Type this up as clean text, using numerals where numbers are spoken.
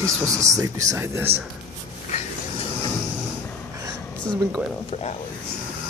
He's supposed to sleep beside this. This has been going on for hours.